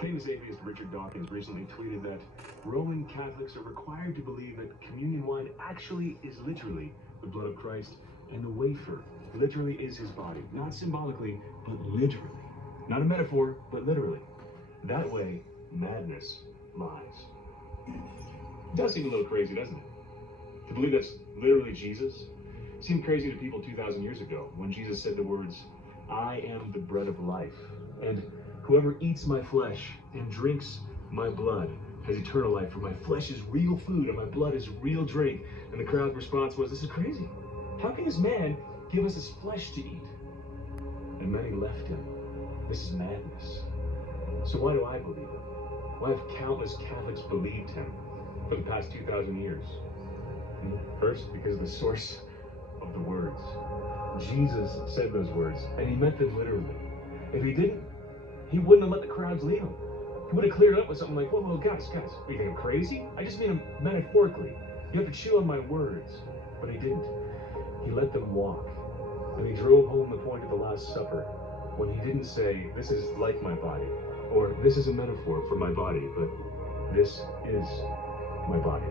Famous atheist Richard Dawkins recently tweeted that Roman Catholics are required to believe that communion wine actually is literally the blood of Christ, and the wafer literally is his body. Not symbolically, but literally. Not a metaphor, but literally. That way, madness lies. It does seem a little crazy, doesn't it? To believe that's literally Jesus? It seemed crazy to people 2,000 years ago when Jesus said the words, "I am the bread of life, and whoever eats my flesh and drinks my blood has eternal life, for my flesh is real food and my blood is real drink." And the crowd's response was, "This is crazy. How can this man give us his flesh to eat?" And many left him. This is madness. So why do I believe him? Why have countless Catholics believed him for the past 2,000 years? First, because of the source of the words. Jesus said those words, and he meant them literally. If he didn't, he wouldn't have let the crowds leave him. He would have cleared it up with something like, whoa, guys, what, you think I'm crazy? I just mean them metaphorically. You have to chew on my words. But he didn't. He let them walk. And he drove home the point of the Last Supper when he didn't say, "This is like my body," or "This is a metaphor for my body," but "This is my body."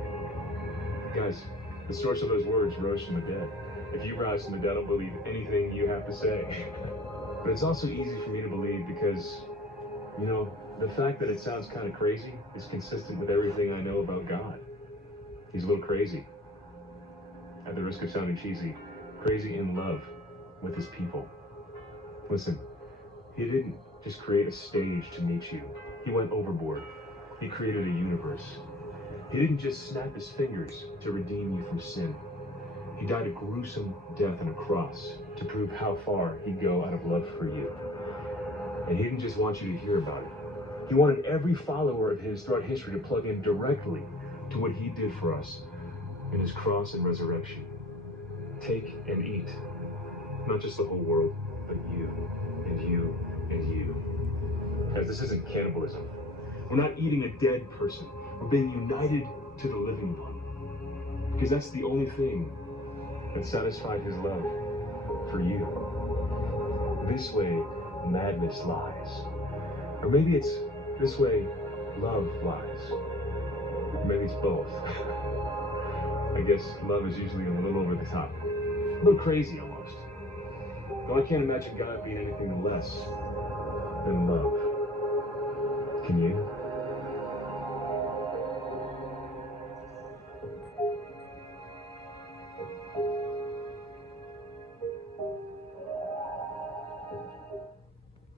Guys, the source of those words rose from the dead. If you rise from the dead, I don't believe anything you have to say. But it's also easy for me to believe because, the fact that it sounds kind of crazy is consistent with everything I know about God. He's a little crazy. At the risk of sounding cheesy, crazy in love with his people. Listen, he didn't just create a stage to meet you. He went overboard. He created a universe. He didn't just snap his fingers to redeem you from sin. He died a gruesome death on a cross to prove how far he'd go out of love for you. And he didn't just want you to hear about it. He wanted every follower of his throughout history to plug in directly to what he did for us in his cross and resurrection. Take and eat. Not just the whole world, but you, and you, and you. Guys, this isn't cannibalism. We're not eating a dead person. We're being united to the living one. Because that's the only thing that satisfied his love for you. This way, madness lies. Or maybe it's this way, love lies. Or maybe it's both. I guess love is usually a little over the top. A little crazy almost. Though I can't imagine God being anything less than love. Can you?